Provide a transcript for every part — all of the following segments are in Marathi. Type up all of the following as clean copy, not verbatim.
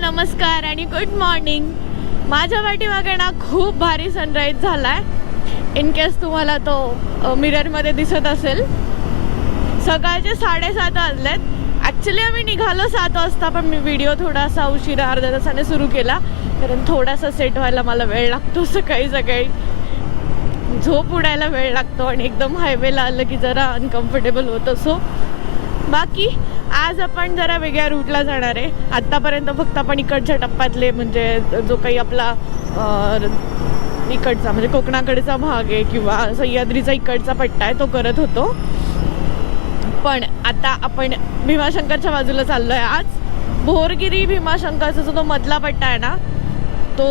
नमस्कार आणि गुड मॉर्निंग. माझ्या पाठीमागे ना खूप भारी सनराईज झालाय. इन केस तुम्हाला तो मिररमध्ये दिसत असेल. सकाळचे 7:30 वाजलेत. ॲक्च्युली आम्ही निघालो 7 वाजता, पण मी व्हिडिओ थोडासा उशिरा अर्ध्या तासाने सुरू केला कारण थोडासा सेट व्हायला मला वेळ लागतो. सकाळी झोप उडायला वेळ लागतो आणि एकदम हायवेला आलं की जरा अनकम्फर्टेबल होतं. सो बाकी आज आपण जरा वेगळ्या रूटला जाणार आहे. आत्तापर्यंत फक्त आपण इकडच्या टप्प्यातले म्हणजे जो काही आपला इकडचा म्हणजे कोकणाकडचा भाग आहे किंवा सह्याद्रीचा इकडचा पट्टा आहे तो करत होतो. पण आता आपण भीमाशंकरच्या बाजूला चाललो आहे. आज भोरगिरी भीमाशंकरचा जो तो मधला पट्टा आहे ना तो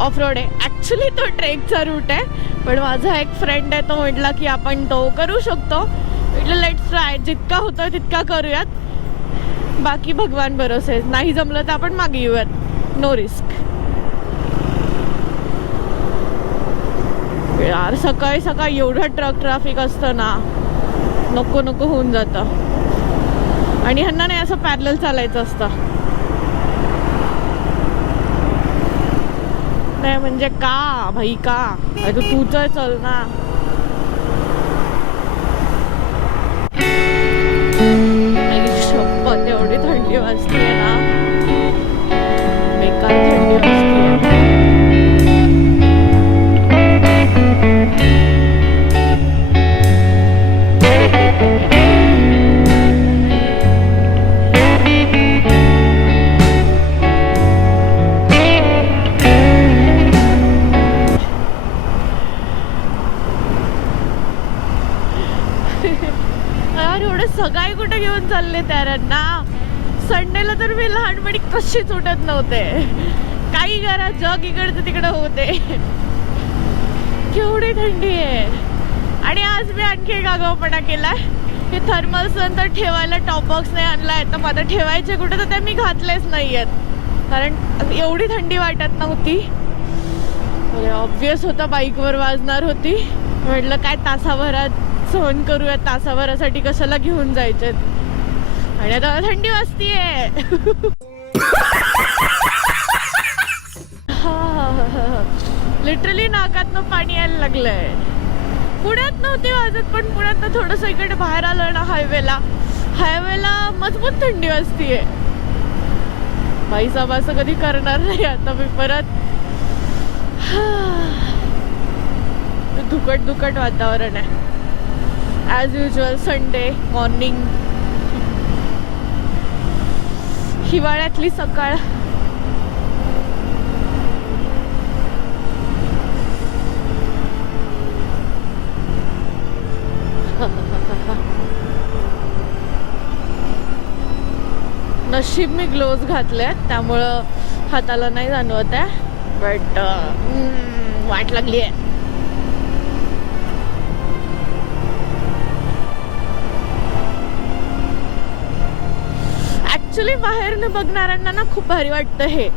ऑफ रोड आहे. ॲक्च्युली तो ट्रेकचा रूट आहे, पण माझा एक फ्रेंड आहे तो म्हटला की आपण तो करू शकतो. म्हटलं लेट्स ट्राय, जितका होतोय तितका करूयात. बाकी भगवान भरोसे, नाही जमलं तर आपण मागे येऊयात. No risk. यार सकाळी सकाळी एवढं ट्रॅफिक असतं ना, नको नको होऊन जातं. आणि ह्यांना नाही असं पॅरलल चालायचं असतं. नाही म्हणजे का भाई का तूच चल ना. शपथ एवढी थंडी वाजतीये ना, बेकार थंडी वाजतीये. सकाळी कुठे घेऊन चालले त्यांना. संडेला तर मी लहानपणी कशीच उठत नव्हते. काही घरात जग इकडचं तिकडं होते. केवढी थंडी आहे. आणि आज मी आणखी एक आगाऊपणा केलाय की थर्मल्स नंतर ठेवायला टॉप बॉक्स नाही आणलाय, तर मला ठेवायचे कुठे तर ते मी घातलेच नाही आहेत कारण एवढी थंडी वाटत नव्हती. ऑब्वियस होता बाईकवर वाजणार होती. म्हटलं काय तासाभरात सहन करूया, तासाभरासाठी कशाला घेऊन जायचे. आणि आता थंडी वाजतीये. लिटरली नाकातनं पाणी यायला लागलंय. पुण्यात नव्हती वाजत, पण पुण्यात थोडस इकडे बाहेर आलं ना हायवेला मजबूत थंडी वाजतीये. बाई साहेब असं कधी करणार नाही आता मी परत. धुकट वातावरण आहे ॲज युजल. संडे मॉर्निंग, हिवाळ्यातली सकाळ. नशीब मी ग्लोव्ज घातलेत त्यामुळं हाताला नाही जाणवत आहे, बट वाट लागली आहे. ॲक्च्युली बाहेरनं बघणाऱ्यांना ना खूप भारी वाटतं हे,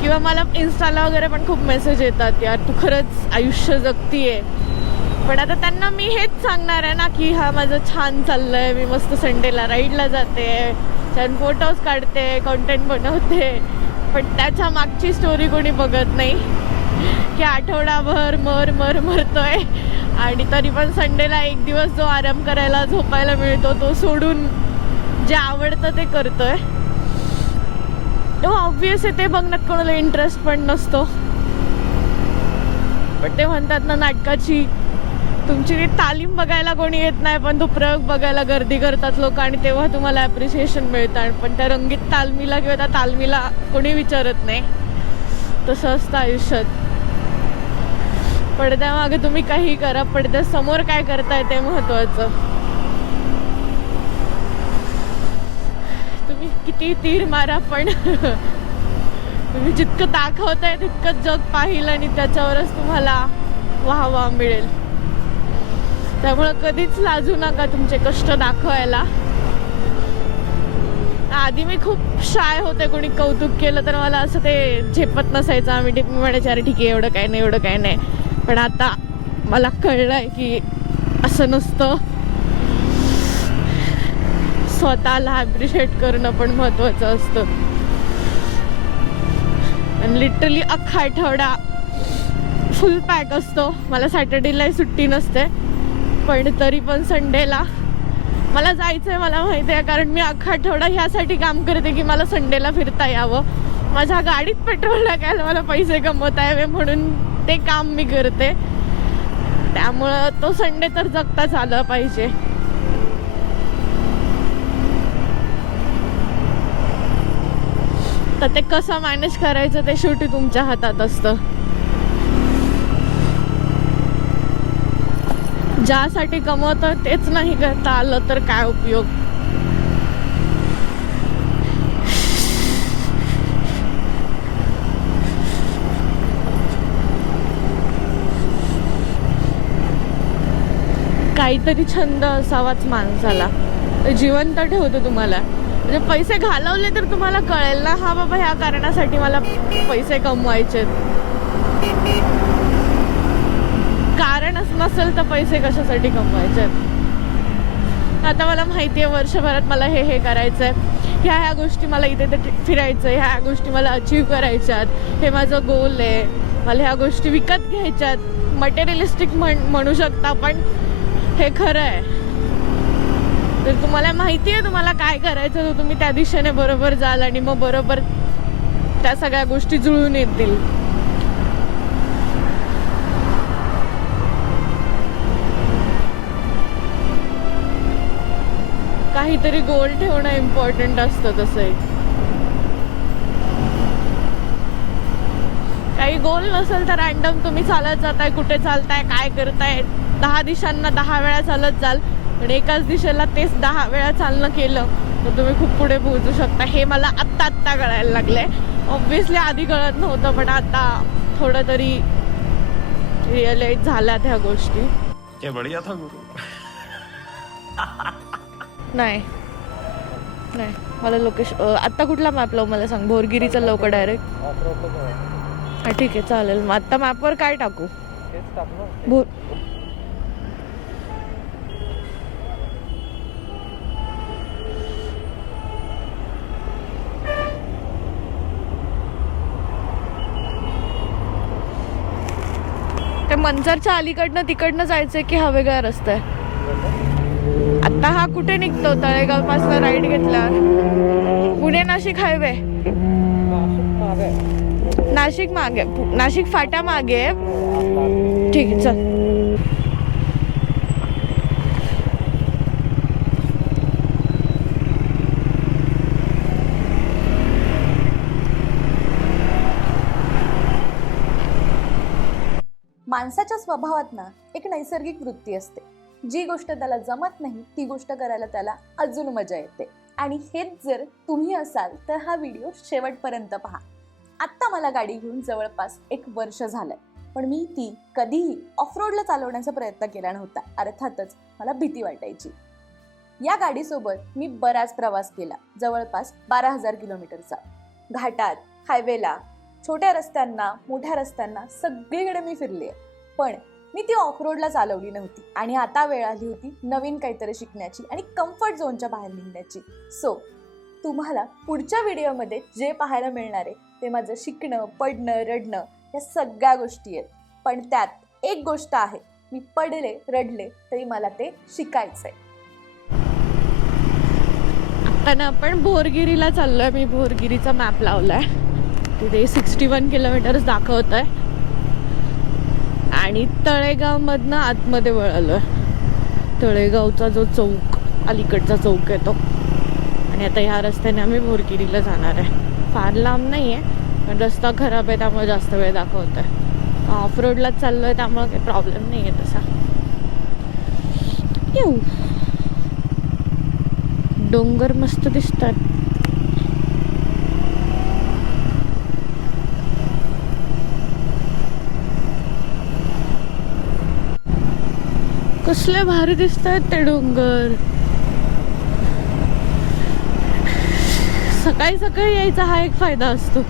किंवा मला इन्स्टाला वगैरे पण खूप मेसेज येतात यार तू खरंच आयुष्य जगतीये. पण आता त्यांना मी हेच सांगणार आहे ना की हा माझं छान चाललंय, मी मस्त संडेला राईडला जाते, छान फोटोज काढते, कॉन्टेंट बनवते. पण त्याच्या मागची स्टोरी कोणी बघत नाही की आठवडाभर मरतोय आणि तरी पण संडेला एक दिवस जो आराम करायला झोपायला मिळतो तो सोडून जे आवडतं ते करतोय. ऑब्वियस आहे ते बघण्यात कोणाला इंटरेस्ट पण नसतो. पण ते म्हणतात ना नाटकाची तुमची ती तालीम बघायला कोणी येत नाही, पण तो प्रयोग बघायला गर्दी करतात लोक आणि तेव्हा तुम्हाला ॲप्रिशिएशन मिळतं. पण त्या रंगीत तालमीला किंवा त्या तालमीला कोणी विचारत नाही. तसं असतं आयुष्यात. पडद्यामागे तुम्ही काही करा, पडद्यासमोर काय करताय ते महत्वाचं. तुम्ही किती तीर मारा, पण तुम्ही जितकं दाखवताय तितकं जग पाहिलं आणि त्याच्यावरच तुम्हाला वाहवा मिळेल. त्यामुळं कधीच लाजू नका तुमचे कष्ट दाखवायला. आधी मी खूप शाय होते, कोणी कौतुक केलं तर मला असं ते झेपत नसायचं. आम्ही म्हणायचे अरे ठीक आहे एवढं काय नाही. पण आता मला कळलंय की असं नसतं. स्वतःला ॲप्रिशिएट करणं पण महत्त्वाचं असतं. आणि लिटरली अख्खा आठवडा फुल पॅक असतो. मला सॅटर्डेलाही सुट्टी नसते, पण तरी पण संडेला मला जायचं आहे. मला माहिती आहे, कारण मी अख्खा आठवडा ह्यासाठी काम करते की मला संडेला फिरता यावं. माझ्या गाडीत पेट्रोल टाकायला मला पैसे कमवता यावे म्हणून ते काम मी करते. त्यामुळं तो संडे तर जगताच आलं पाहिजे. तर ते कसं मॅनेज करायचं ते शेवटी तुमच्या हातात असतं. ज्यासाठी कमवतो तेच नाही करता आलं तर काय उपयोग. काहीतरी छंद असावाच माणसाला, जिवंत ठेवतो तुम्हाला. म्हणजे पैसे घालवले तर तुम्हाला कळेल ना, हा बाबा ह्या कारणासाठी मला पैसे कमवायचे. कारणच नसेल तर पैसे कशासाठी कमवायचे. आता मला माहिती आहे वर्षभरात मला हे करायचं आहे, ह्या गोष्टी मला इथे फिरायचं आहे, ह्या गोष्टी मला अचीव करायच्यात, हे माझं गोल आहे, मला ह्या गोष्टी विकत घ्यायच्यात. मटेरियलिस्टिक म्हणू शकता, पण हे खरं आहे. तर तुम्हाला माहिती आहे तुम्हाला काय करायचं, तर तुम्ही त्या दिशेने बरोबर जाल आणि मग बरोबर त्या सगळ्या गोष्टी जुळून येतील. काहीतरी गोल ठेवणं इम्पॉर्टंट असतं. तसंही काही गोल नसेल तर रॅन्डम तुम्ही चालत जाताय, कुठे चालताय, काय करताय, 10 दिशांना 10 वेळा चालत जाल, पण एकाच दिशेला तेच 10 वेळा चालणं केलं तर तुम्ही खूप पुढे पोहोचू शकता. हे मला आत्ता कळायला लागलंय. ऑब्व्हियसली आधी कळत नव्हतं, पण आता थोडं तरी रिअलाइज झाल्यात ह्या गोष्टी. क्या बढिया था गुरु. नाही मला लोकेशन आत्ता कुठला मॅप लावू मला सांग. भोरगिरीचा लावू का डायरेक्ट? हा ठीक आहे चालेल. मग आत्ता मॅपवर काय टाकू? त्या मंचरच्या अलीकडनं तिकडनं जायचंय की हा वेगळा रस्ता आहे? आता हा कुठे निघतो? तळेगाव पासून राईट घेतल्यावर पुणे नाशिक हायवे. नाशिक मागे, नाशिक फाटा मागे. ठीक आहे चल. माणसाच्या स्वभावात ना एक नैसर्गिक वृत्ती असते. जी गोष्ट त्याला जमत नाही ती गोष्ट करायला त्याला अजून मजा येते. आणि हेच जर तुम्ही असाल तर हा व्हिडिओ शेवटपर्यंत पहा. आत्ता मला गाडी घेऊन जवळपास 1 वर्ष झालंय, पण मी ती कधीही ऑफरोडला चालवण्याचा प्रयत्न केला नव्हता. अर्थातच मला भीती वाटायची. या गाडीसोबत मी बराच प्रवास केला, जवळपास 12,000 किलोमीटरचा. घाटात, हायवेला, छोट्या रस्त्यांना, मोठ्या रस्त्यांना सगळीकडे मी फिरले, पण मी ती ऑफरोडला चालवली नव्हती. आणि आता वेळ आली होती नवीन काहीतरी शिकण्याची आणि कम्फर्ट झोनच्या बाहेर निघण्याची. सो तुम्हाला पुढच्या व्हिडिओमध्ये जे पाहायला मिळणार आहे ते माझं शिकणं, पडणं, रडणं या सगळ्या गोष्टी आहेत. पण त्यात एक गोष्ट आहे, मी पडले, रडले तरी मला ते शिकायचंय. आता ना आपण भोरगिरीला चाललोय. मी भोरगिरीचा मॅप लावलाय. तिथे 61 किलोमीटर्स दाखवत आहे आणि तळेगाव मधनं आतमध्ये वळालोय. तळेगावचा जो चौक, अलीकडचा चौक आहे तो. आणि आता ह्या रस्त्याने आम्ही भोरगिरीला जाणार आहे. फार लांब नाही आहे, पण रस्ता खराब आहे त्यामुळे जास्त वेळ दाखवत आहे. ऑफ रोडलाच चाललोय त्यामुळे काही प्रॉब्लेम नाही आहे तसा. येऊ डोंगर मस्त दिसतात. कसले भारी दिसत आहेत ते डोंगर. सकाळी सकाळी यायचा हा एक फायदा असतो.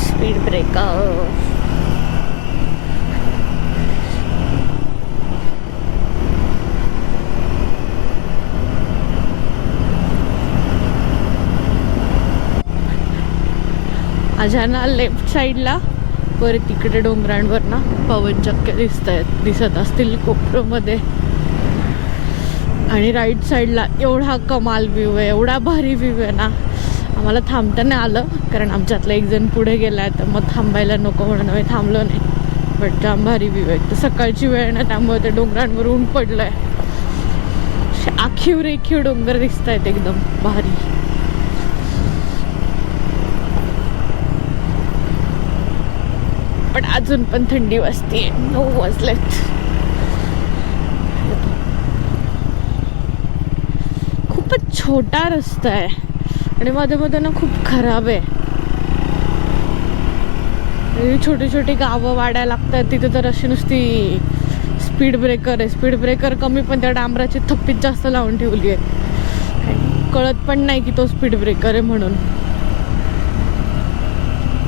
Speed breaker. माझ्या ना लेफ्ट साईडला वर तिकडे डोंगरांवर ना पवनचक्क्या दिसत असतील कोपरोमध्ये. आणि राईट साईडला एवढा कमाल व्ह्यू आहे, एवढा भारी व्ह्यू आहे ना. आम्हाला थांबता नाही आलं कारण आमच्यातला एक जण पुढे गेला आहे, तर मग थांबायला नको म्हणून आम्ही थांबलो नाही. बट जाम भारी व्ह्यू आहे. तर सकाळची वेळ ना, त्यामुळे ते डोंगरांवर ऊन पडलं आहे. आखीव रेखीव डोंगर दिसत आहेत एकदम भारी. पण अजून पण थंडी वाजते. 9 वाजलेत. खूपच छोटा रस्ता आहे आणि मध्ये मध्ये ना खूप खराब आहे. छोटी छोटी गावं वाड्या लागतात तिथे तर अशी नुसती स्पीड ब्रेकर आहे. स्पीड ब्रेकर कमी पण त्या डांबराची थप्पीत जास्त लावून ठेवली आहे. कळत पण नाही की तो स्पीड ब्रेकर आहे म्हणून.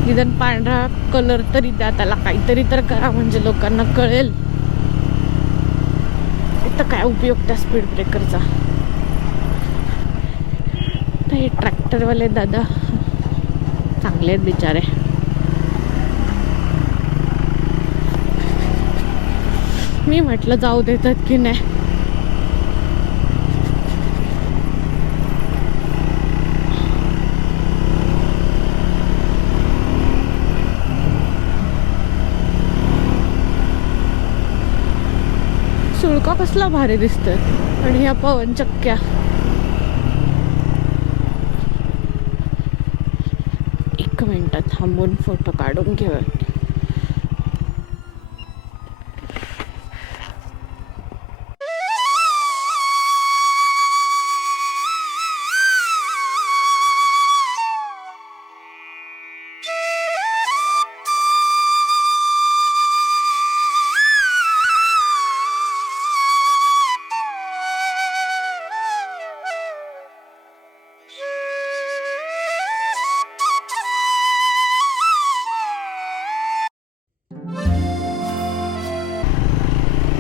निदान पांढरा कलर तरी द्या त्याला, काहीतरी तर करा म्हणजे लोकांना कळेल. इथं काय उपयोग त्या स्पीड ब्रेकरचा. तर हे ट्रॅक्टरवाले दादा चांगले आहेत बिचारे. मी म्हटलं जाऊ देतात की नाही. सुळका कसला भारी दिसतोय. आणि ह्या पवनचक्क्या एक मिनिटात थांबून फोटो काढून घेऊया.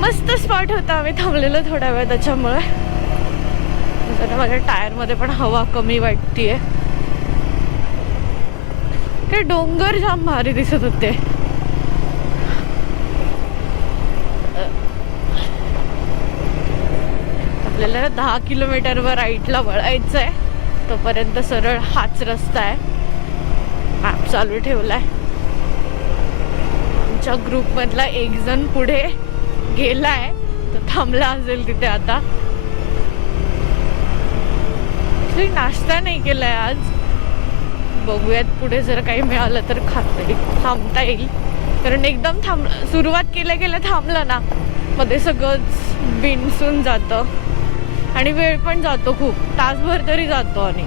मस्त स्पॉट होता. आम्ही थांबलेलो थोडा वेळ त्याच्यामुळे. जरा माझ्या टायरमध्ये पण हवा कमी वाटतीये. ते डोंगर जाम भारी दिसत होते. आपल्याला 10 किलोमीटरवर राईटला वळायचं आहे. तोपर्यंत सरळ हाच रस्ता आहे. मॅप चालू ठेवलाय. आमच्या ग्रुपमधला एक जण पुढे गेलाय, तो थांबला असेल तिथे आता. नाश्ता नाही केलाय आज. बघूयात पुढे जर काही मिळालं तर थांबता येईल. कारण एकदम सुरुवात केल्या थांबलं ना, मध्ये सगळंच बिनसून जातं आणि वेळ पण जातो खूप. तासभर तरी जातो. आणि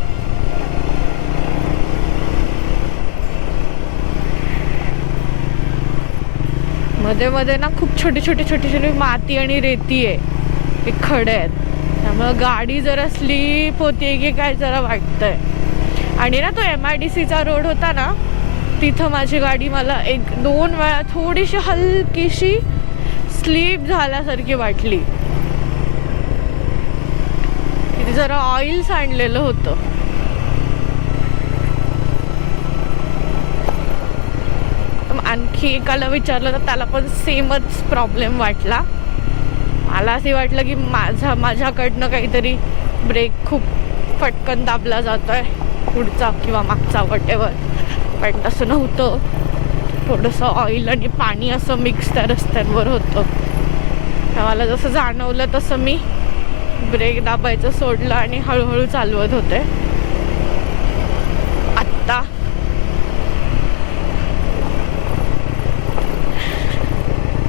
मध्ये मध्ये ना खूप छोटी छोटी माती आणि रेती आहे. खडे आहेत, त्यामुळे गाडी जरा स्लीप होतीये की काय जरा वाटतंय. आणि ना तो MIDCचा रोड होता ना, तिथं माझी गाडी मला 1-2 वेळा थोडीशी हलकीशी स्लीप झाल्यासारखी वाटली. तिथे जरा ऑइल सांडलेलं होतं. आणखी एकाला विचारलं तर त्याला पण सेमच प्रॉब्लेम वाटला. मला असं वाटलं की माझ्याकडनं काहीतरी ब्रेक खूप फटकन दाबला जातोय, पुढचा किंवा मागचा वटेवर. पण तसं नव्हतं. थोडंसं ऑइल आणि पाणी असं मिक्स त्या रस्त्यांवर होतं. मला जसं जाणवलं तसं मी ब्रेक दाबायचं सोडलं आणि हळूहळू चालवत होते. आत्ता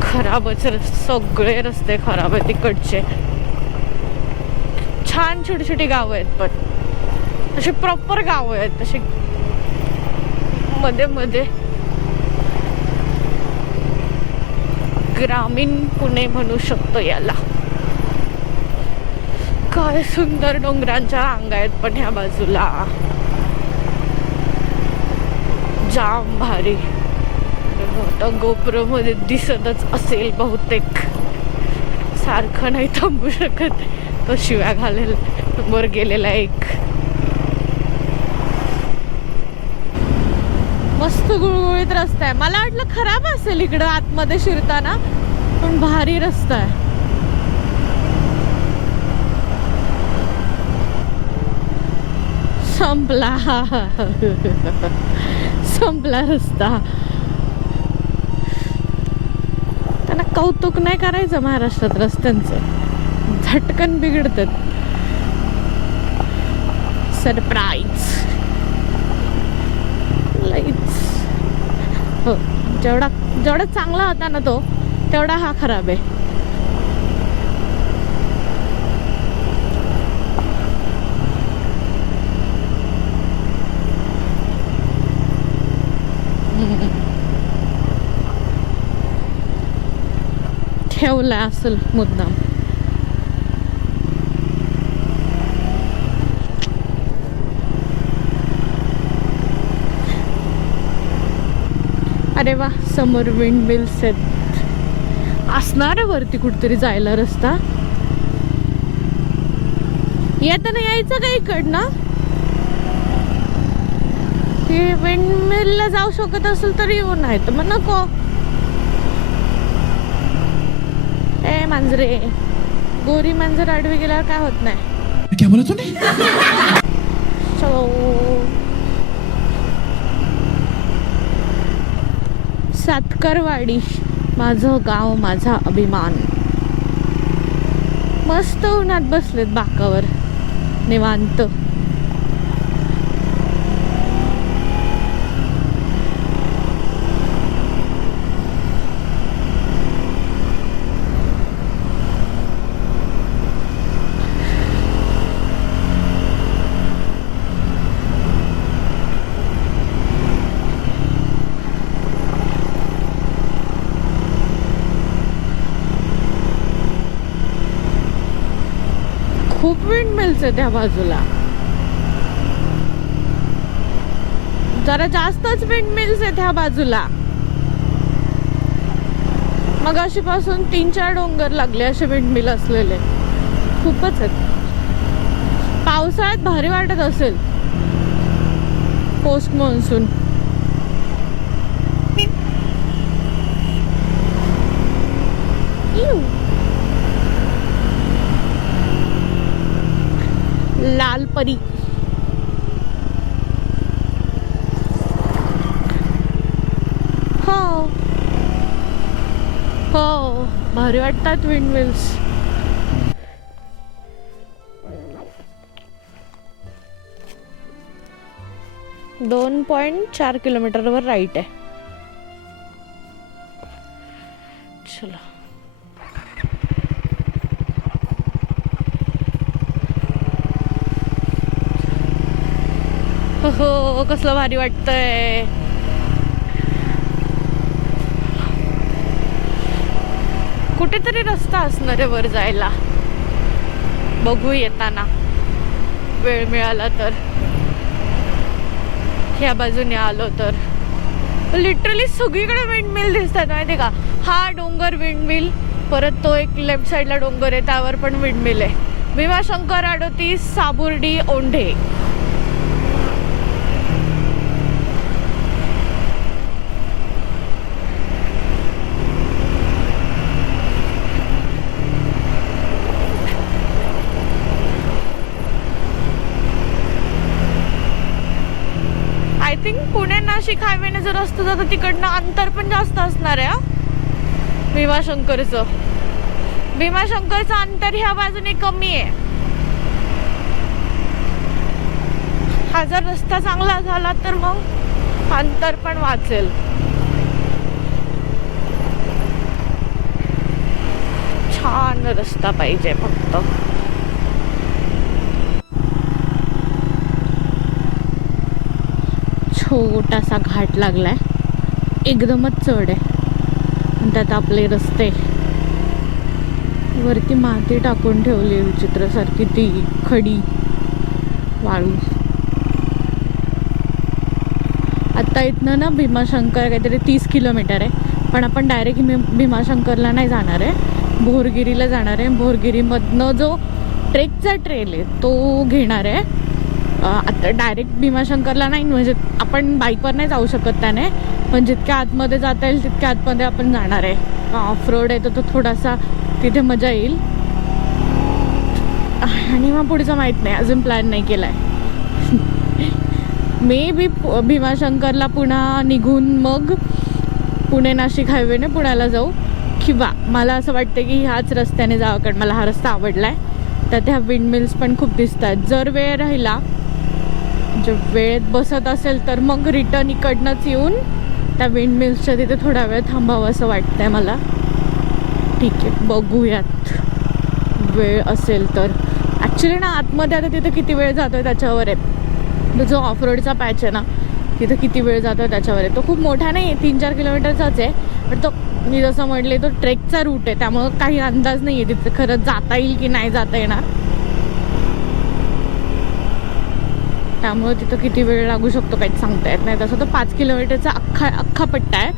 खराबच सगळे रस्ते खराब आहेत तिकडचे. छान छोटी छोटी गावं आहेत पण असे प्रॉपर गावं आहेत. तसे मध्ये मध्ये ग्रामीण पुणे म्हणू शकतो याला. काय सुंदर डोंगरांच्या रांगा आहेत पण ह्या बाजूला. जाम भारी. गोप्रो मध्ये दिसतच असेल बहुतेक. सारखं नाही थांबू शकत, तो शिव्या घालेल. वर गेलेला एक मस्त गुळगुळीत रस्ता आहे. मला वाटलं खराब असेल इकडं आतमध्ये शिरताना, पण भारी रस्ता आहे. संपला संपला रस्ता. त्यांना कौतुक नाही करायचं महाराष्ट्रात रस्त्यांचं, झटकन बिघडतात. Surprise lights. हो, जेवढा चांगला होता ना तो, तेवढा हा खराब आहे. ठेवला असेल मुद्दाम. अरे वा, समोर विंड मिल्स आहेत. असणार आहे वरती कुठतरी जायला रस्ता. येताना यायचं का इकडनं? हे विंड मिलला जाऊ शकत असेल तर येऊ, नाही तर मग नको. ए मांजरे, गोरी मांजर आडवी गेल्यावर काय होत नाही. क्या बोला तूने? सातकरवाडी, माझं गाव माझा अभिमान. मस्त उन्हात बसलेत बाकावर निवांत. खूप विंड मिल्स आहे त्या बाजूला, जरा जास्तच विंड मिल्स आहे त्या बाजूला. मग अशी पासून 3-4 डोंगर लागले असे विंड मिल असलेले, खूपच आहेत. पावसाळ्यात भारी वाटत असेल पोस्ट मान्सून. लालपरी. हो हो, भारी वाटतात विंड मिल्स. दोन 2.4 किलोमीटरवर राईट आहे. चलो. हो, कसलं भारी वाटतंय. कुठेतरी रस्ता असणार आहे वर जायला, बघू येताना वेळ मिळाला तर. ह्या बाजूने आलो तर लिटरली सगळीकडे विंडमिल दिसतात माहिती का. हा डोंगर विंडमिल, परत तो एक लेफ्ट साईडला डोंगर आहे त्यावर पण विंडमिल आहे. भीमाशंकर, 38, साबुर्डी, ओंढे. आय थिंक पुणे नाशिक हायवेने जर असतं तर तिकडनं अंतर पण जास्त असणार आहे. भीमाशंकरचं अंतर ह्या बाजूने कमी आहे. हा जर रस्ता चांगला झाला तर मग अंतर पण वाचेल. छान रस्ता पाहिजे फक्त. छोटासा घाट लागलाय, एकदमच चढ आहे. त्यात आपले रस्ते, वरती माती टाकून ठेवली विचित्र सारखी, ती खडी वाळू. आता इथनं ना भीमाशंकर काहीतरी 30 किलोमीटर आहे, पण आपण डायरेक्ट भीमाशंकरला नाही जाणार आहे, भोरगिरीला जाणार आहे. भोरगिरीमधनं जो ट्रेकचा ट्रेल आहे तो घेणार आहे आता डायरेक्ट भीमाशंकरला नाही, म्हणजे आपण बाईकवर नाही जाऊ शकत त्याने, पण जितक्या आतमध्ये जाता येईल तितक्या आतमध्ये आपण जाणार आहे. ऑफ रोड आहे तर तो थोडासा तिथे मजा येईल. आणि मग पुढचं माहीत नाही, अजून प्लॅन नाही केला आहे. मे बी भीमाशंकरला पुन्हा निघून मग पुणे नाशिक हायवेने पुण्याला जाऊ, किंवा मला असं वाटतं की ह्याच रस्त्याने जावं, कारण मला हा रस्ता आवडला आहे. त्यात ह्या विंडमिल्स पण खूप दिसत आहेत. जर वेळ राहिला, जर वेळेत बसत असेल तर मग रिटर्न इकडनंच येऊन त्या विंडमिल्सच्या तिथे थोडा वेळ थांबावं असं वाटतंय मला. ठीक आहे, बघूयात वेळ असेल तर. ॲक्च्युली ना आतमध्ये आता तिथे किती वेळ जातो आहे त्याच्यावर आहे. तो जो ऑफ रोडचा पॅच आहे ना तिथं किती वेळ जातो आहे त्याच्यावर आहे. तो खूप मोठा नाही आहे, 3-4 किलोमीटरचाच आहे, पण तो मी जसं म्हटले तो ट्रेकचा रूट आहे, त्यामुळं काही अंदाज नाही आहे तिथं खरंच जाता येईल की नाही जाता येणार. त्यामुळे तिथं किती वेळ लागू शकतो काहीच सांगता येत नाही. तसं तो 5 किलोमीटरचा अख्खा पट्टा आहे,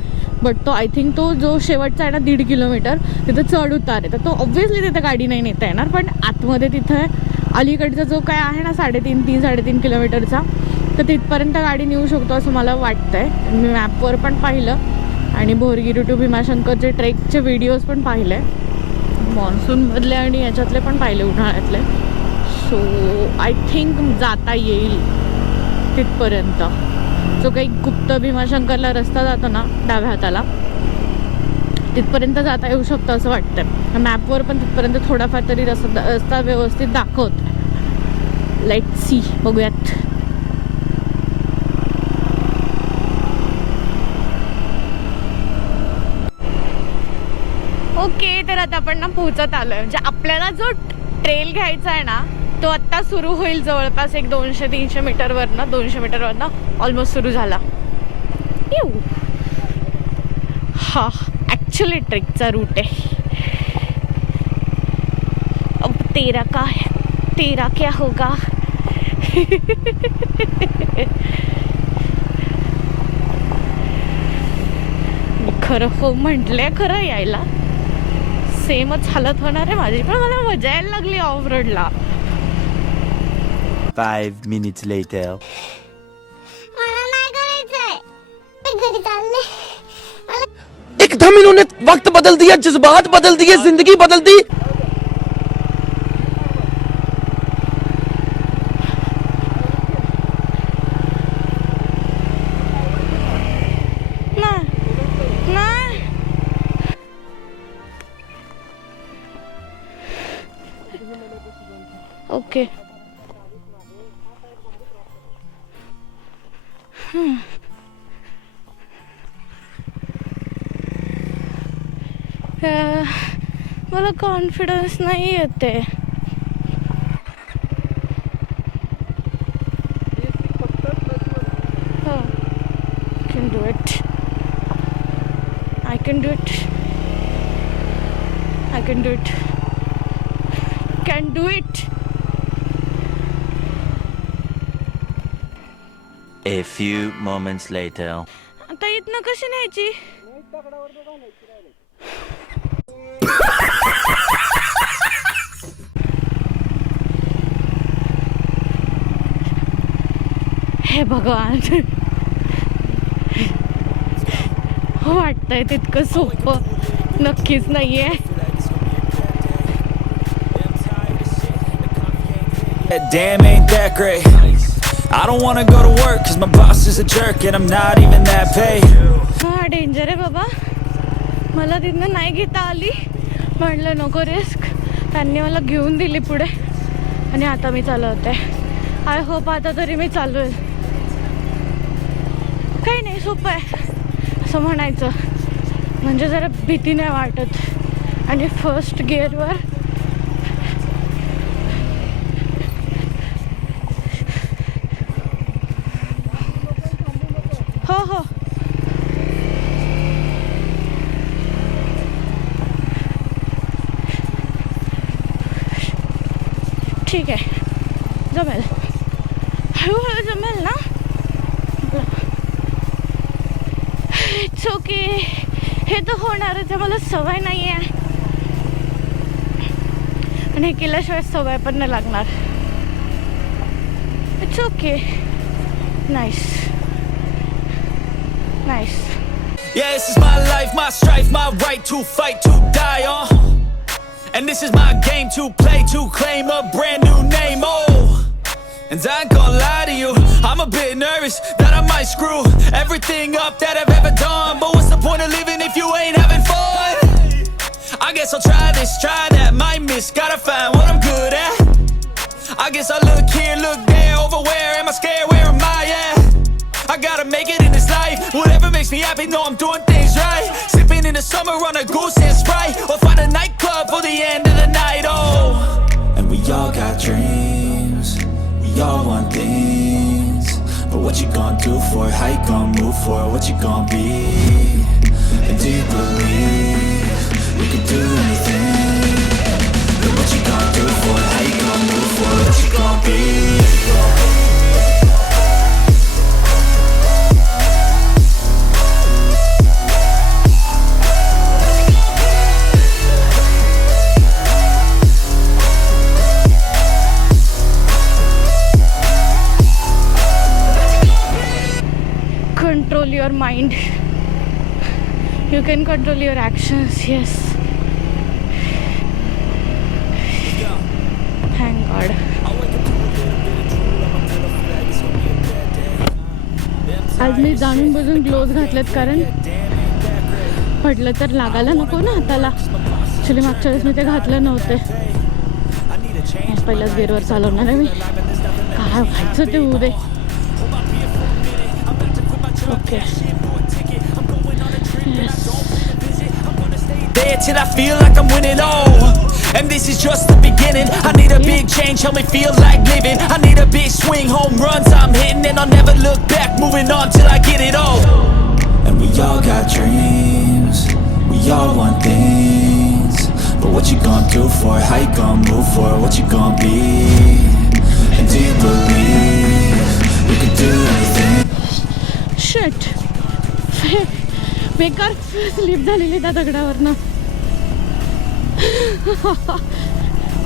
बट तो आय थिंक तो जो शेवटचा आहे ना 1.5 किलोमीटर तिथं चढ उतार आहे, तर तो ऑब्व्हियसली तिथे गाडी नाही नेता येणार. पण आतमध्ये तिथं अलीकडचा जो काय आहे ना 3.5 किलोमीटरचा, तर तिथपर्यंत गाडी नेऊ शकतो असं मला वाटतंय. मी मॅपवर पण पाहिलं आणि भोरगिरी टू भीमाशंकरचे ट्रेकचे व्हिडिओज पण पाहिले, मॉन्सूनमधले आणि याच्यातले पण पाहिले, उन्हाळ्यातले. सो आय थिंक जाता येईल तिथपर्यंत. जो काही गुप्त भीमाशंकरला रस्ता जातो ना डाव्या हाताला, तिथपर्यंत जाता येऊ शकतं असं वाटतं. मॅपवर पण तिथपर्यंत थोडाफार तरी रस्ता व्यवस्थित दाखवत. लेट्स सी, बघूयात. ओके, तर आता आपण ना पोहोचत आलोय. म्हणजे आपल्याला जो ट्रेल घ्यायचा आहे ना तो आत्ता सुरू होईल, जवळपास एक 200-300 मीटरवरनं, 200 मीटरवरनं ऑलमोस्ट सुरू झाला. हा ॲक्च्युली ट्रेकचा रूट आहे. अब तेरा क्या होगा. खरं हो म्हटलंय, खरं यायला सेमच हालत होणार आहे माझी, पण मला मजा यायला लागली ऑफ रोडला. 5 minutes later. एकदम इन्होंने वक्त बदल दिया, जज्बात बदल दिए, जिंदगी बदल दी. ओके, मला कॉन्फिडन्स नाही येते. can do it. I can do it. I can do it. Can do it. A few moments later. आता इथनं कशी न्यायची? हे भगवान, वाटतंय तितकं सोपं नक्कीच नाहीये. Damn, ain't that great. I don't wanna go to work cause my boss is a jerk and I'm not even that paid. हा डेंजर आहे बाबा, मला तिथनं नाही घेता आली, म्हटलं नको रिस्क. त्यांनी मला घेऊन दिली पुढे आणि आता मी चालवते. आय होप आता तरी मी चालवेल. काही नाही, सोपं आहे असं म्हणायचं, म्हणजे जरा भीती नाही वाटत. आणि फर्स्ट गिअरवर हो हो ठीक आहे, जमेल, हळूहळू जमेल ना. इट्स ओके, हे तर होणारच आहे, मला सवय नाही आहे आणि हे केल्याशिवाय सवय पण नाही लागणार. It's okay. Nice nice. Yeah, this is my life, my strife, my right to fight, to die on. And this is my game to play, to claim a brand new name, oh. And I ain't gonna lie to you, I'm a bit nervous that I might screw everything up that I've ever done. But what's the point of living if you ain't having fun? I guess I'll try this, try that, might miss, gotta find what I'm good at. I guess I look here, look there, over where am I scared, where am I at? I gotta make it in this life, whatever makes me happy, know I'm doing things right. Sipping in the summer on a goose and Sprite, or find a nightclub for the end of the night, oh. And we all got dreams, we all want things. But what you gonna do for it, how you gonna move for it, what you gonna be? And do you believe we can do anything? But what you gonna do for it, how you gonna move for it, what you gonna be? Control your mind. You can control your actions. Yes. Thank God. आज मी जाणून बुजून ग्लोव्ज घातलेत कारण पडलं तर लागायला नको ना हाताला. ॲक्च्युली मागच्या वेळेस मी ते घातले नव्हते. पहिल्याच गेअरवर चालवणार आहे मी. काय व्हायचं ते होऊ दे. Okay. There till I feel like I'm winning, oh. And this is just the beginning. I need a big change, help me feel like living. I need a big swing, home runs I'm hitting, and I'll never look back, moving on till I get it all. And we all got dreams, we all want things. But what you gonna do for it, how you gonna move for it, what you gonna be? And do you believe we can do anything? Shit. बेकार स्लिप झालेली त्या दगडावरनं.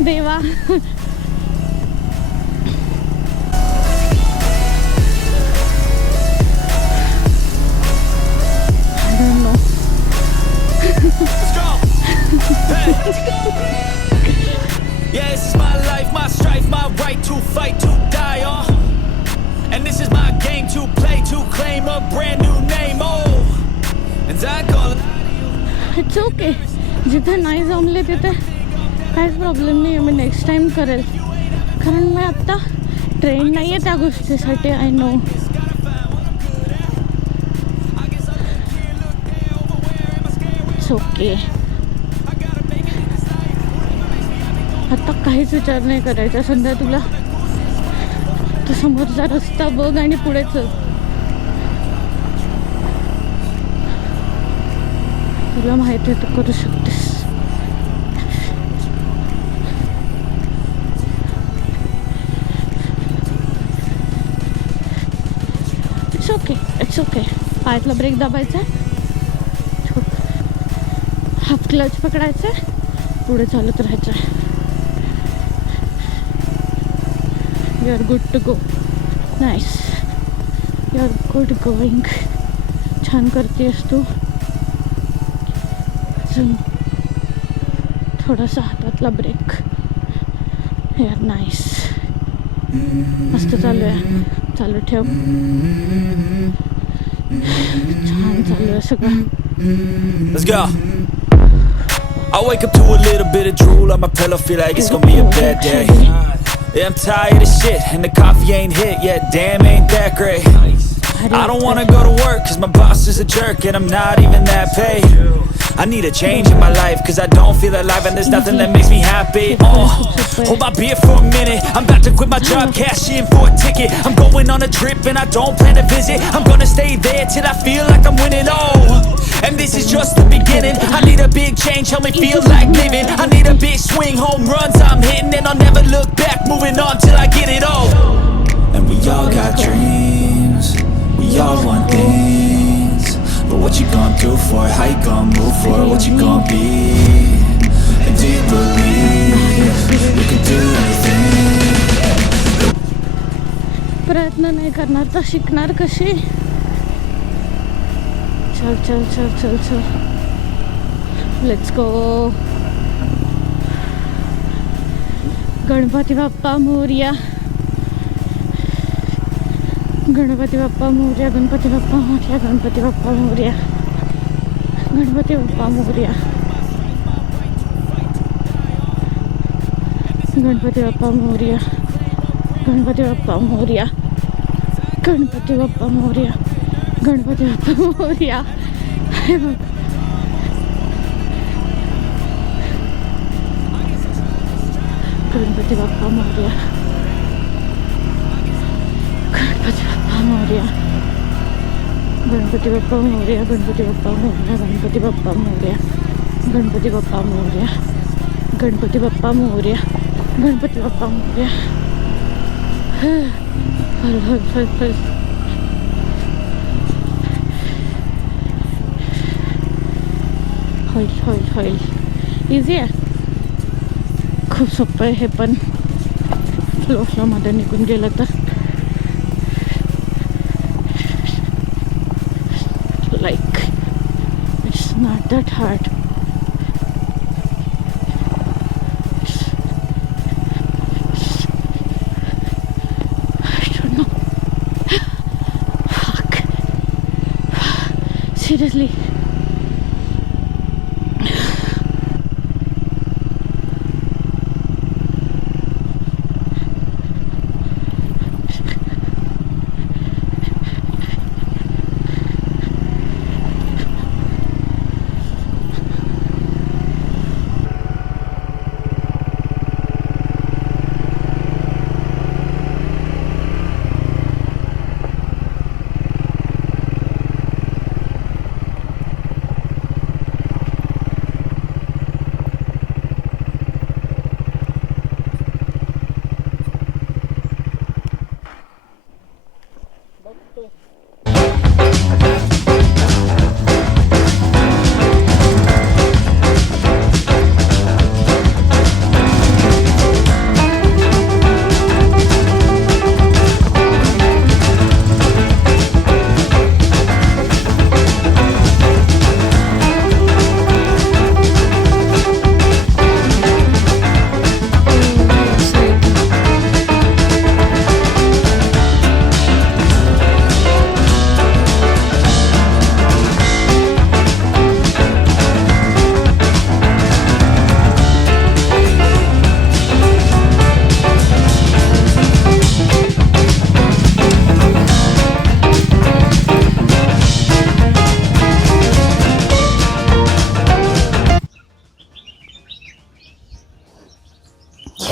देवा. I don't know. Let's go. Hey. Yeah, this is my life, my strife, my right to fight, to die on. And this is my game to play, to claim a brand new name, oh. And I call it. It's okay. जिथे नाही जमले तिथे काहीच प्रॉब्लेम नाही आहे. मी नेक्स्ट टाइम करेल कारण मी आत्ता ट्रेन नाही आहे त्या गोष्टीसाठी. I know. It's okay. आत्ता काहीच विचार नाही करायचा. सध्या तुला तर समोरचा रस्ता बघ आणि पुढे चल. तुला माहिती आहे तू करू शकतेस. It's okay. It's okay. पायातला ब्रेक दाबायचा, हाफ क्लच पकडायचा, पुढे चालत राहायचं. You are good to go. Nice. You are good going. छान करतेस तू. अजून थोडासा हातातला ब्रेक. यार नाईस. मस्त चालू आहे. चालू ठेव. छान चालू आहे सगळं. Let's go. I wake up to a little bit of drool on my pillow, feel like it's gonna be a bad day. Yeah, I'm tired of shit, and the coffee ain't hit yet. Damn, ain't that great. I don't wanna go to work, cause my boss is a jerk, and I'm not even that paid. I need a change in my life, cause I don't feel alive, and there's nothing that makes me happy. Hold my beer for a minute, I'm about to quit my job, cash in for a ticket. I'm going on a trip, and I don't plan to visit. I'm gonna stay there till I feel like I'm winning, oh. And this is just the beginning. I need a big change, help me feel like living. I need a big swing, home runs I'm hitting, and I'll never look back, moving on till I get it all. And we all got dreams, we all want things. But what you gonna do for it, how you gonna move for it, what you gonna be? And do you believe we can do anything? प्रयत्न नाही करणार तर शिकणार कशी. चल चल चल चल चल लेट्स गो. गणपती बाप्पा मोरया, गणपती बाप्पा मोरया, गणपती बाप्पा मोरया, गणपती बाप्पा मोरया, गणपती बाप्पा मोरया, गणपती बाप्पा मोरया, गणपती बाप्पा मोरया, गणपती बाप्पा मोरया, गणपती बाप्पा मोरया. हे बघ गणपती बाप्पा मोरया, गणपती बाप्पा मोरया, गणपती बाप्पा मोरया, गणपती बाप्पा मोरया, गणपती बाप्पा मोरया, गणपती बाप्पा मोरया, गणपती बाप्पा मोरया, गणपती बाप्पा मोरया. हल हल हल हल. होईल होईल होईल. इझी आहे, खूप सोपं आहे हे पण. फ्लोमध्ये निघून गेलं तर like it's not that hard. Seriously.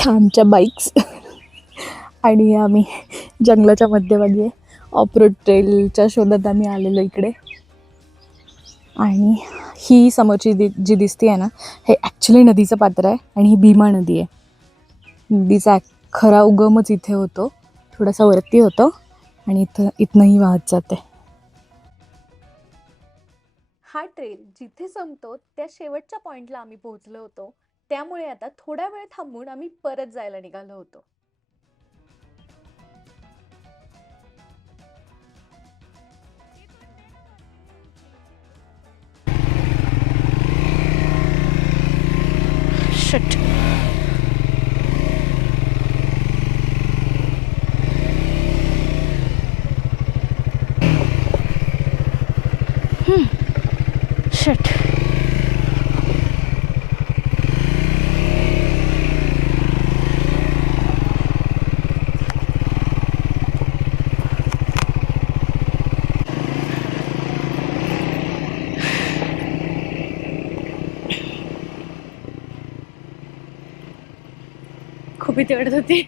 ह्या आमच्या बाईक्स आणि आम्ही जंगलाच्या मध्यभागी ऑफ रोड ट्रेलच्या शोधात आम्ही आलेलो इकडे. आणि ही समोरची जी दिसते आहे ना, हे ॲक्च्युली नदीचं पात्र आहे आणि ही भीमा नदी आहे. नदीचा खरा उगमच इथे होतो, थोडासा वरती होतो आणि इथनंही वाहत जाते. हा ट्रेल जिथे संपतो त्या शेवटच्या पॉइंटला आम्ही पोहोचलो होतो, त्यामुळे आता थोडा वेळ थांबून आम्ही परत जायला निघालो होतो. Shit. Shit. खूप भीती वाटत होती.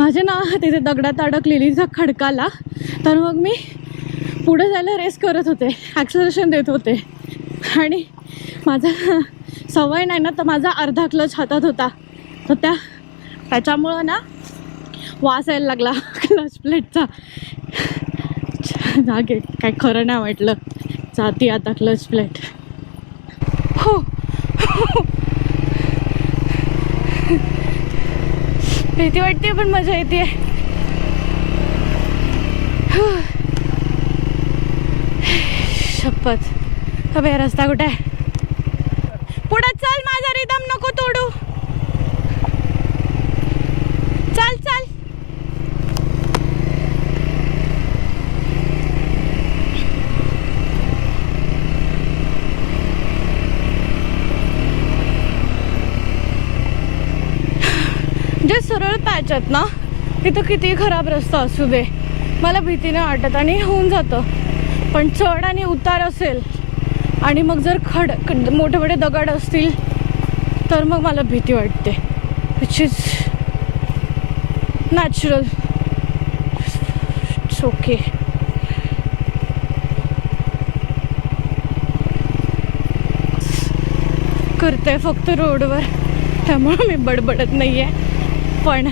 माझ्या ना तिथे दगडात अडकलेली खडकाला, तर मग मी पुढे जायला रेस करत होते, ॲक्सलरेशन देत होते आणि माझा सवय नाही ना, तर माझा अर्धा क्लच हातात होता, तर त्याच्यामुळं ना वास यायला लागला क्लच प्लेटचा. जागे काय खरं नाही वाटलं, जाती आता क्लच प्लेट. हो भीती वाटते पण मजा येते. शपथ. अबे रस्ता कुठे आहे? पुढे चल, माझा रिदम नको तोडू. चल चल. जे सरळ पॅच आहेत ना, तिथं किती खराब रस्ता असू दे मला भीती नाही वाटत आणि होऊन जातं. पण चढ आणि उतार असेल आणि मग जर मोठे मोठे दगड असतील तर मग मला भीती वाटते, which is natural. It's okay. करते फक्त रोडवर, त्यामुळे मी बडबडत नाही आहे, पण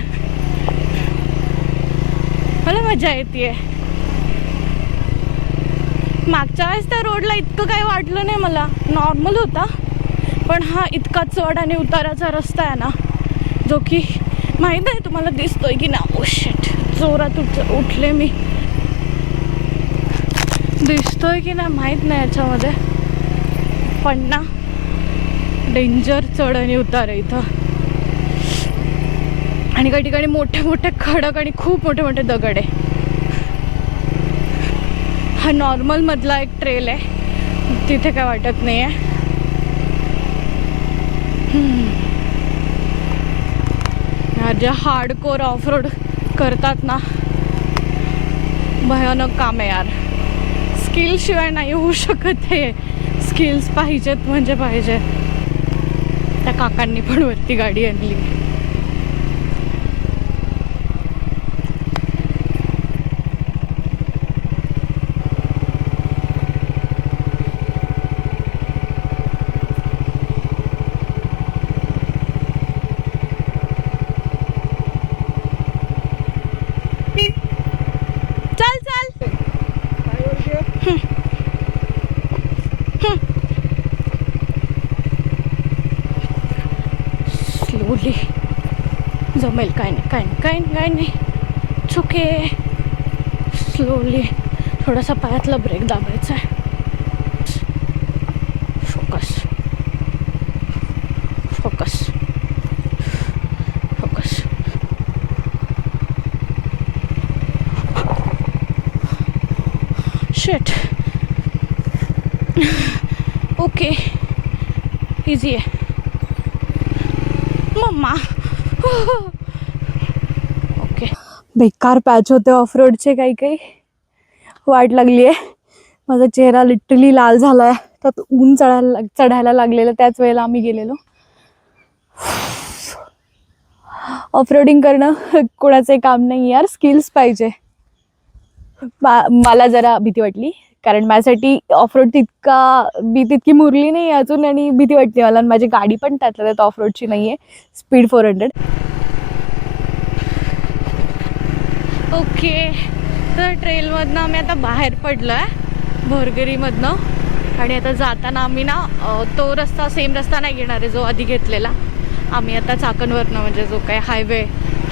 मला मजा येते. मागच्या वेळेस त्या रोडला इतकं काही वाटलं नाही मला, नॉर्मल होता. पण हा इतका चढ आणि उताराचा रस्ता आहे ना, जो की माहीत नाही तुम्हाला दिसतोय की ना. ओ शिट, जोरात उठले मी. दिसतोय की नाही माहीत नाही याच्यामध्ये, पण ना डेंजर चढ आणि उतार आहे इथं. आणि काही ठिकाणी मोठे मोठे खडक आणि खूप मोठे मोठे दगड आहे. हा नॉर्मल मधला एक ट्रेल आहे, तिथे काय वाटत नाही आहे. जे हार्डकोर ऑफ रोड करतात ना, भयानक काम आहे यार. स्किल शिवाय नाही होऊ शकत हे. स्किल्स पाहिजेत म्हणजे पाहिजे. त्या काकांनी पण वरती गाडी आणली. चल चल. स्लोली जमेल. काय नाही चुके. स्लोली थोडासा पायातला ब्रेक दाबायचा आहे. Focus focus focus. Shit. Okay, easy आहे मम्मा. ओके. बेकार पॅच होते ऑफ रोडचे. काही वाट लागली आहे. माझा चेहरा लिटरली लाल झाला आहे. त्यात ऊन चढायला लागलेलं. त्याच वेळेला आम्ही गेलेलो. ऑफ रोडिंग करणं कोणाचे काम नाही यार, स्किल्स पाहिजे. मला जरा भीती वाटली, कारण माझ्यासाठी ऑफ रोड तितकी मुरली नाही अजून, आणि भीती वाटते मला. माझी गाडी पण त्यातल्या त्यात ऑफ रोडची नाही आहे, स्पीड 400. ओके, तर ट्रेलमधनं आम्ही आता बाहेर पडलो आहे, भोरगरीमधनं. आणि आता जाताना आम्ही ना तो रस्ता, सेम रस्ता नाही घेणार आहे जो आधी घेतलेला. आम्ही आता चाकणवरनं, म्हणजे जो काय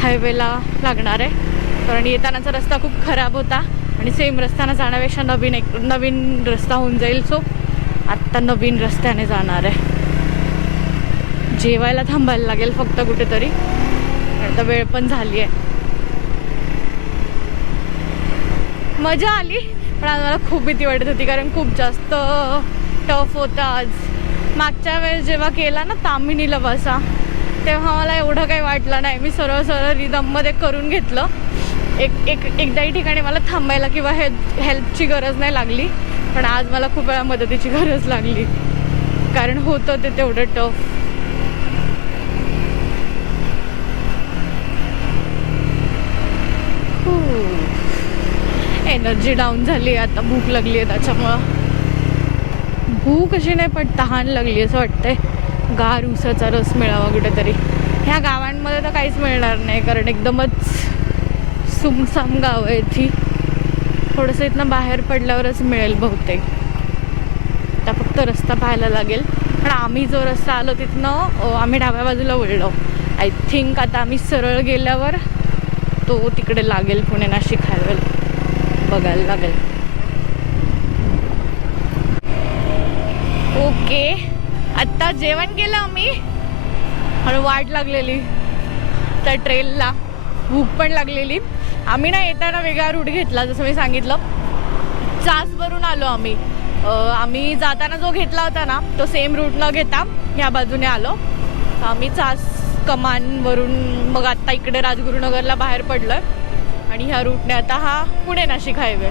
हायवेला लागणार आहे. कारण येतानाचा रस्ता खूप खराब होता आणि सेम रस्त्यानं जाण्यापेक्षा नवीन रस्ता होऊन जाईल. सो आत्ता नवीन रस्त्याने जाणार आहे. जेवायला थांबायला लागेल फक्त कुठेतरी, आता वेळ पण झाली आहे. मजा आली, पण आज मला खूप भीती वाटत होती, कारण खूप जास्त टफ होतं आज. मागच्या वेळेस जेव्हा केला ना तामिनीला बसा, तेव्हा मला एवढं काही वाटलं नाही. मी सरळ रिदममध्ये करून घेतलं. एकदाही ठिकाणी मला थांबायला किंवा हेल्पची गरज नाही लागली. पण आज मला खूप वेळा मदतीची गरज लागली, कारण होतं ते तेवढं टफ. एनर्जी डाऊन झाली, आता भूक लागली आहे त्याच्यामुळं. भूक अशी नाही पण तहान लागली असं वाटतंय. गार ऊसाचा रस मिळावा कुठेतरी. ह्या गावांमध्ये तर काहीच मिळणार नाही कारण एकदमच सुमसाम गाव आहे ती. थोडंसं इथनं बाहेर पडल्यावरच मिळेल बहुतेक. आता फक्त रस्ता पाहायला लागेल. पण आम्ही जो रस्ता आलो तिथनं आम्ही डाव्या बाजूला वळलो. आय थिंक आता आम्ही सरळ गेल्यावर तो तिकडे लागेल, पुणे नाशिक हायवेला बघायला लागेल. ओके, आत्ता जेवण केलं आम्ही आणि वाट लागलेली त्या ट्रेनला, भूक पण लागलेली. आम्ही ना येताना वेगळा रूट घेतला, जसं मी सांगितलं. चासवरून आलो आम्ही. आम्ही जाताना जो घेतला होता ना तो सेम रूट न घेता ह्या बाजूने आलो. आम्ही चास कमानवरून मग आत्ता इकडे राजगुरुनगरला बाहेर पडलोय आणि ह्या रूटने आता हा पुणे नाशिक हायवे.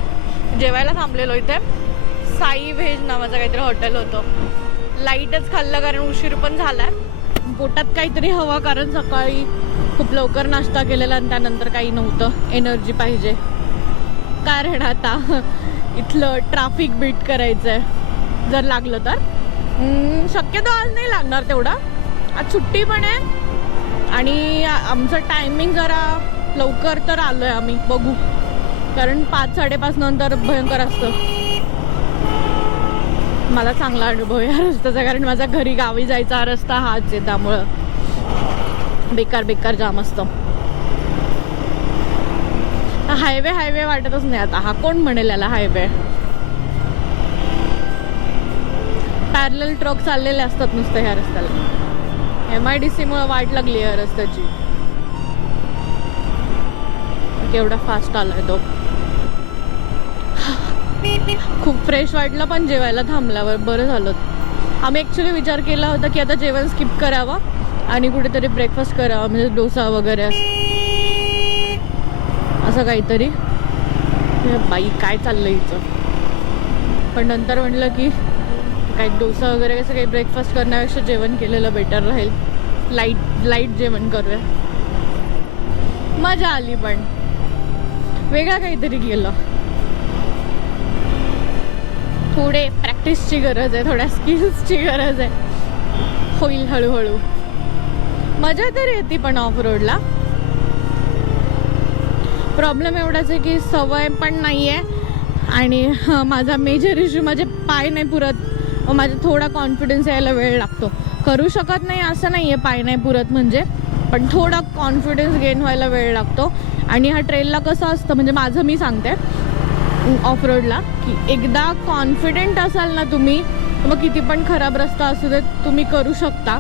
जेवायला थांबलेलो इथे. साई व्हेज नावाचं काहीतरी हॉटेल होतं. लाईटच खाल्लं कारण उशीर पण झालाय. पोटात काहीतरी हवा कारण सकाळी खूप लवकर नाश्ता केलेला आणि त्यानंतर काही नव्हतं. एनर्जी पाहिजे कारण आता इथलं ट्रॅफिक बीट करायचं आहे जर लागलं तर. शक्यतो आज नाही लागणार तेवढा. आज सुट्टी पण आहे आणि आमचं टायमिंग जरा लवकर तर आलोय आम्ही. बघू कारण 5-5:30 नंतर भयंकर असतं. मला चांगला अनुभव आहे या रस्त्याचा कारण माझ्या घरी गावी जायचा हा रस्ता हाच आहे. त्यामुळं बेकार जाम असतं. हायवे वाटतच नाही आता. हा कोण म्हणेल याला हायवे. पॅरलल ट्रक चाललेले असतात नुसतं ह्या रस्त्याला. MIDC मुळे वाट लागली या रस्त्याची. केवढा फास्ट आलाय तो. खूप फ्रेश वाटलं पण जेवायला थांबल्यावर. बरं झालं. आम्ही ॲक्च्युली विचार केला होता की आता जेवण स्किप करावं आणि कुठेतरी ब्रेकफास्ट करावा, म्हणजे डोसा वगैरे असं काहीतरी. बाई काय चाललं हिचं. पण नंतर म्हटलं की काही डोसा वगैरे कसं काही ब्रेकफास्ट करण्यापेक्षा जेवण केलेलं बेटर राहील. लाईट जेवण करूया. मजा आली पण वेगळं काहीतरी केलं. थोडे प्रॅक्टिसची गरज आहे, थोड्या स्किल्सची गरज आहे. होईल हळूहळू. मजा तरी येते पण ऑफ रोडला. प्रॉब्लेम एवढाच आहे की सवय पण नाही आहे आणि माझा मेजर इश्यू माझे पाय नाही पुरत. माझा थोडा कॉन्फिडन्स यायला वेळ लागतो. करू शकत नाही असं नाही आहे पाय नाही पुरत म्हणजे, पण थोडा कॉन्फिडन्स गेन व्हायला वेळ लागतो. आणि हा ट्रेलला कसं असतं म्हणजे माझं मी सांगते ऑफ रोडला की एकदा कॉन्फिडेंट असाल ना तुम्ही मग किती पण खराब रस्ता असू दे तुम्ही करू शकता.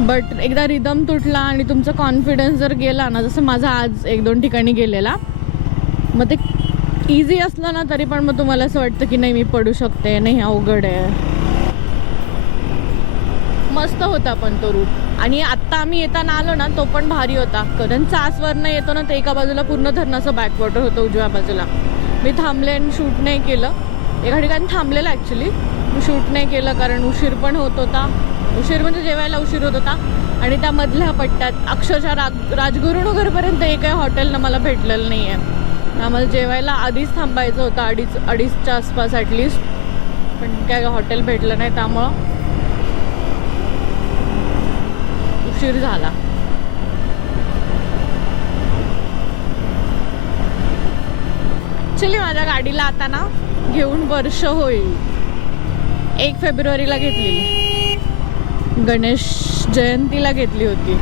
बट एकदा रिदम तुटला आणि तुमचा कॉन्फिडन्स जर गेला ना, जसं माझा आज 1-2 ठिकाणी गेलेला, मग ते इझी असलं ना तरी पण मग तुम्हाला असं वाटतं की नाही मी पडू शकते, नाही अवघड आहे. मस्त होता पण तो रूट. आणि आत्ता आम्ही येताना आलो ना तो पण भारी होता कारण चासवरनं येतो ना ते एका बाजूला पूर्ण धरणाचं बॅकवॉटर होतं उजव्या बाजूला. मी थांबले आणि शूट नाही केलं. एका ठिकाणी थांबलेलं ॲक्च्युली, मी शूट नाही केलं कारण उशीर पण होत होता. उशीर म्हणजे जेवायला उशीर होत होता. आणि त्या मधल्या पट्ट्यात अक्षरशः राजगुरुनगरपर्यंत एकही हॉटेलनं मला भेटलेलं नाही आहे. आम्हाला जेवायला आधीच थांबायचं होतं 2:30च्या आसपास ॲटलिस्ट, पण काय हॉटेल भेटलं नाही त्यामुळं उशीर झाला. ॲक्च्युली माझ्या गाडीला आता ना घेऊन वर्ष होईल. 1 फेब्रुवारीला घेतलेली, गणेश जयंतीला घेतली होती.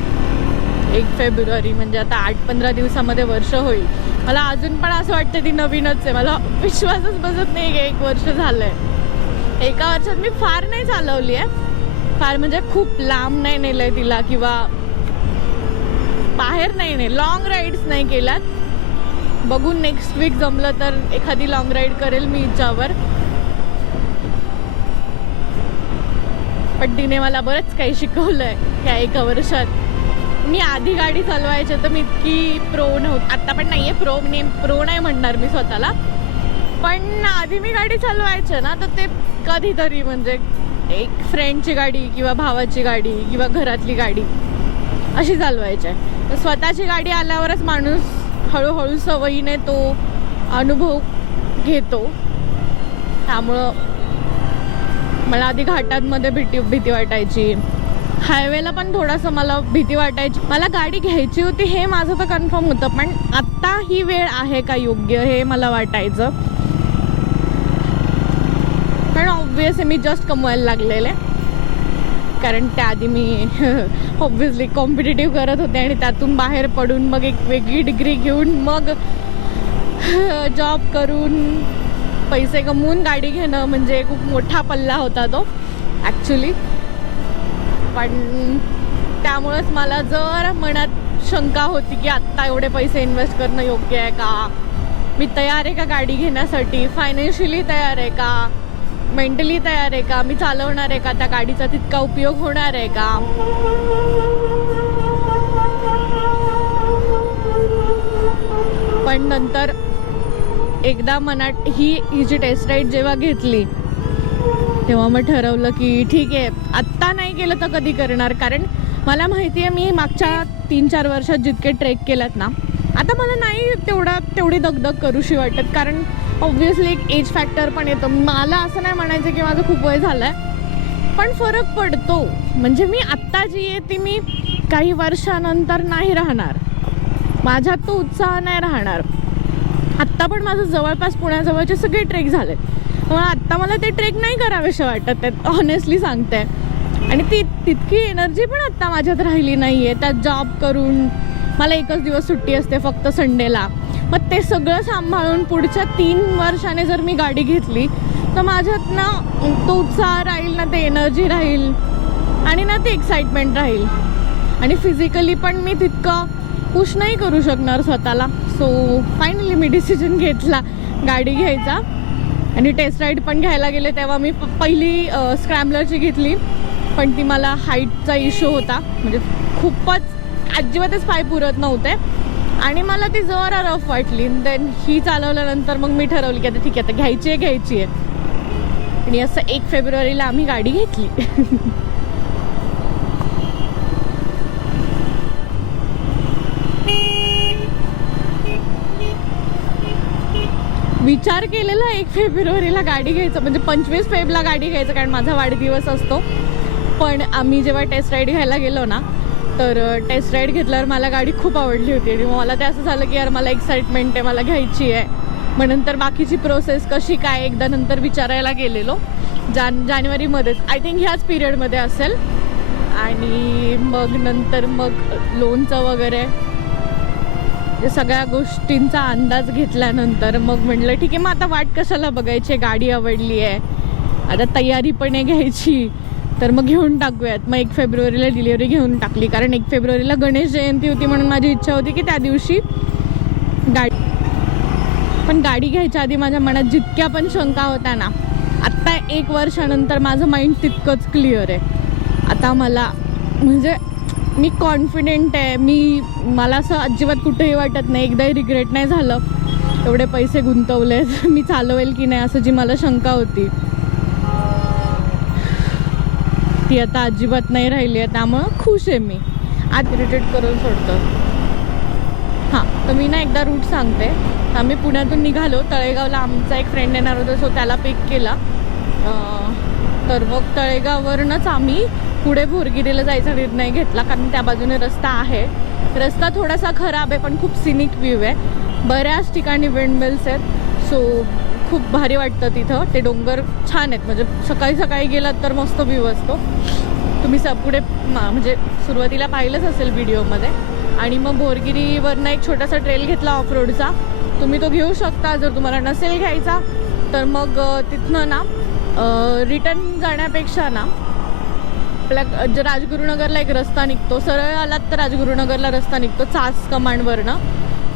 1 फेब्रुवारी म्हणजे आता 8-15 दिवसामध्ये वर्ष होईल. मला अजून पण असं वाटतं ती नवीनच आहे. मला विश्वासच बसत नाही की 1 वर्ष झालं आहे. एका वर्षात मी फार नाही चालवली आहे. फार म्हणजे खूप लांब नाही नेलं आहे तिला किंवा बाहेर नाही लॉंग राईड्स नाही केल्यात. बघून नेक्स्ट वीक जमलं तर एखादी लॉंग राईड करेल मी हिच्यावर. पण तिने मला बरंच काही शिकवलं आहे ह्या 1 वर्षात. मी आधी गाडी चालवायची तर मी इतकी प्रो नव्हती. आत्ता पण नाही आहे प्रो नाही म्हणणार मी स्वतःला. पण आधी मी गाडी चालवायचे ना तर ते कधीतरी म्हणजे एक फ्रेंडची गाडी किंवा भावाची गाडी किंवा घरातली गाडी अशी चालवायची आहे. तर स्वतःची गाडी आल्यावरच माणूस हळूहळू सवयीने तो अनुभव घेतो. त्यामुळं मला आधी घाटांमध्ये भीती वाटायची, हायवेला पण थोडंसं मला भीती वाटायची. मला गाडी घ्यायची होती हे माझं तर कन्फर्म होतं, पण आत्ता ही वेळ आहे का योग्य हे मला वाटायचं. कारण ऑब्वियसली मी जस्ट कमवायला लागलेले, कारण त्याआधी मी ऑब्वियसली कॉम्पिटिटिव्ह करत होते आणि त्यातून बाहेर पडून मग एक वेगळी डिग्री घेऊन मग जॉब करून पैसे कमवून गाडी घेणं म्हणजे खूप मोठा पल्ला होता तो ॲक्च्युली. पण त्यामुळेच मला जर मनात शंका होती की आत्ता एवढे पैसे इन्व्हेस्ट करणं योग्य आहे का, मी तयार आहे का गाडी घेण्यासाठी, फायनान्शियली तयार आहे का, मेंटली तयार आहे का, मी चालवणार आहे का, त्या गाडीचा तितका उपयोग होणार आहे का. पण नंतर एकदा मनात ही जी टेस्ट राईड जेव्हा घेतली तेव्हा मग ठरवलं की ठीक आहे, आत्ता नाही केलं तर कधी करणार. कारण मला माहिती आहे मी मागच्या 3-4 वर्षात जितके ट्रेक केलेत ना, आता मला नाही तेवढी दगदग करूशी वाटत. कारण ऑब्व्हियसली एक एज फॅक्टर पण येतो. मला असं नाही म्हणायचं की माझं खूप वय झालं आहे, पण फरक पडतो. म्हणजे मी आत्ता जी आहे ती मी काही वर्षानंतर नाही राहणार, माझ्यात तो उत्साह नाही राहणार. आत्ता पण माझं जवळपास पुण्याजवळचे सगळे ट्रेक झालेत, पण आत्ता मला ते ट्रेक नाही करावेसे वाटत आहेत, ऑनेस्टली सांगते. आणि तितकी एनर्जी पण आत्ता माझ्यात राहिली नाही आहे. त्यात जॉब करून मला एकच दिवस सुट्टी असते फक्त संडेला. मग ते सगळं सांभाळून पुढच्या 3 वर्षाने जर मी गाडी घेतली तर माझ्यात ना तो उत्साह राहील ना, ते एनर्जी राहील आणि ना ते एक्साइटमेंट राहील. आणि फिजिकली पण मी तितकं पुश नाही करू शकणार स्वतःला. सो फायनली मी डिसिजन घेतला गाडी घ्यायचा. आणि टेस्ट राईड पण घ्यायला गेले तेव्हा मी पहिली स्क्रॅम्बलरची घेतली, पण ती मला हाईटचा इश्यू होता. म्हणजे खूपच अजिबातच पाय पुरत नव्हते आणि मला ती जरा रफ वाटली. देन ही चालवल्यानंतर मग मी ठरवली की आता ठीक आहे, आता घ्यायची आहे. आणि असं 1 फेब्रुवारीला आम्ही गाडी घेतली. विचार केलेला 1 फेब्रुवारीला गाडी घ्यायचं, म्हणजे 25 फेब्रुवारीला गाडी घ्यायचं, कारण माझा वाढदिवस असतो. पण आम्ही जेव्हा टेस्ट राईड घ्यायला गेलो ना, तर टेस्ट राईड घेतल्यावर मला गाडी खूप आवडली होती आणि मला ते असं झालं की यार मला एक्साइटमेंट आहे, मला घ्यायची आहे. मग नंतर बाकीची प्रोसेस कशी काय एकदा नंतर विचारायला गेलेलो जानेवारीमध्येच, आय थिंक ह्याच पिरियडमध्ये असेल. आणि मग नंतर मग लोनचं वगैरे सगळ्या गोष्टींचा अंदाज घेतल्यानंतर मग म्हटलं ठीक आहे, मग आता वाट कशाला बघायची, गाडी आवडली आहे, आता तयारी पण आहे घ्यायची, तर मग घेऊन टाकूयात. मग 1 फेब्रुवारीला डिलिव्हरी घेऊन टाकली, कारण 1 फेब्रुवारीला गणेश जयंती होती म्हणून माझी इच्छा होती की त्या दिवशी पण गाडी घ्यायच्या आधी माझ्या मनात जितक्या पण शंका होत्या ना, आत्ता 1 वर्षानंतर माझं माइंड तितकंच क्लिअर आहे. आता मला म्हणजे मी कॉन्फिडेंट आहे, मला असं अजिबात कुठेही वाटत नाही, एकदाही रिग्रेट नाही झालं. एवढे पैसे गुंतवले, मी चालवेल की नाही असं जी मला शंका होती ती आता अजिबात नाही राहिली आहे. त्यामुळं खुश आहे मी. आज इरिटेट करून सोडतं. हां, तर मी ना एकदा रूट सांगते. आम्ही पुण्यातून निघालो, तळेगावला आमचा एक फ्रेंड येणार होता, सो त्याला पिक केला. तर मग तळेगाववरूनच आम्ही पुढे भोरगिरीला जायचा निर्णय घेतला, कारण त्या बाजूने रस्ता आहे. रस्ता थोडासा खराब आहे पण खूप सिनिक व्ह्यू आहे, बऱ्याच ठिकाणी विंडमिल्स आहेत. सो खूप भारी वाटतं तिथं. ते डोंगर छान आहेत, म्हणजे सकाळी सकाळी गेलात तर मस्त व्ह्यू असतो. तुम्ही पुढे म्हणजे सुरुवातीला पाहिलंच असेल व्हिडिओमध्ये. आणि मग भोरगिरीवरनं एक छोटासा ट्रेल घेतला ऑफ रोडचा, तुम्ही तो घेऊ शकता. जर तुम्हाला नसेल घ्यायचा तर मग तिथनं ना रिटर्न जाण्यापेक्षा ना आपल्या राजगुरुनगरला एक रस्ता निघतो, सरळ आलात तर राजगुरुनगरला रस्ता निघतो चास कमांडवरनं.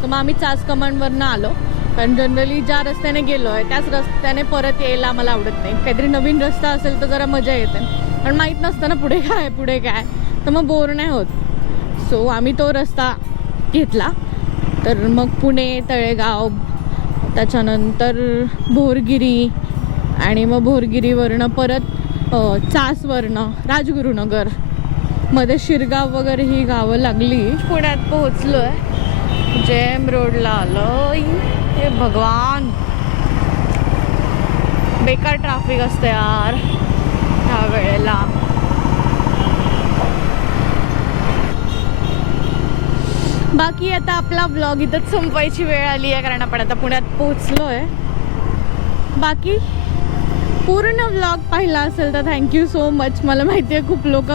तर मग आम्ही चास कमांडवरनं आलो, कारण जनरली ज्या रस्त्याने गेलो आहे त्याच रस्त्याने परत यायला मला आवडत नाही. काहीतरी नवीन रस्ता असेल तर जरा मजा येते, पण माहीत नसतं ना पुढे काय, तर मग बोर नाही होत. सो आम्ही तो रस्ता घेतला. तर मग पुणे, तळेगाव, त्याच्यानंतर भोरगिरी, आणि मग भोरगिरीवरनं परत चासवरनं राजगुरुनगर, मध्ये शिरगाव वगैरे ही गावं लागली. पुण्यात पोहोचलो आहे, जेम रोडला आलो. हे भगवान, बेकार ट्रॅफिक असतं यार ह्या वेळेला. बाकी आता आपला ब्लॉग इथंच संपवायची वेळ आली आहे, कारण आपण आता पुण्यात पोहोचलो आहे. बाकी पूर्ण व्लॉग पाहिला असेल तर थँक्यू सो मच. मला माहिती आहे खूप लोक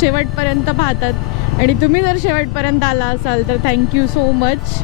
शेवटपर्यंत पाहतात, आणि तुम्ही जर शेवटपर्यंत आला असाल तर थँक्यू सो मच.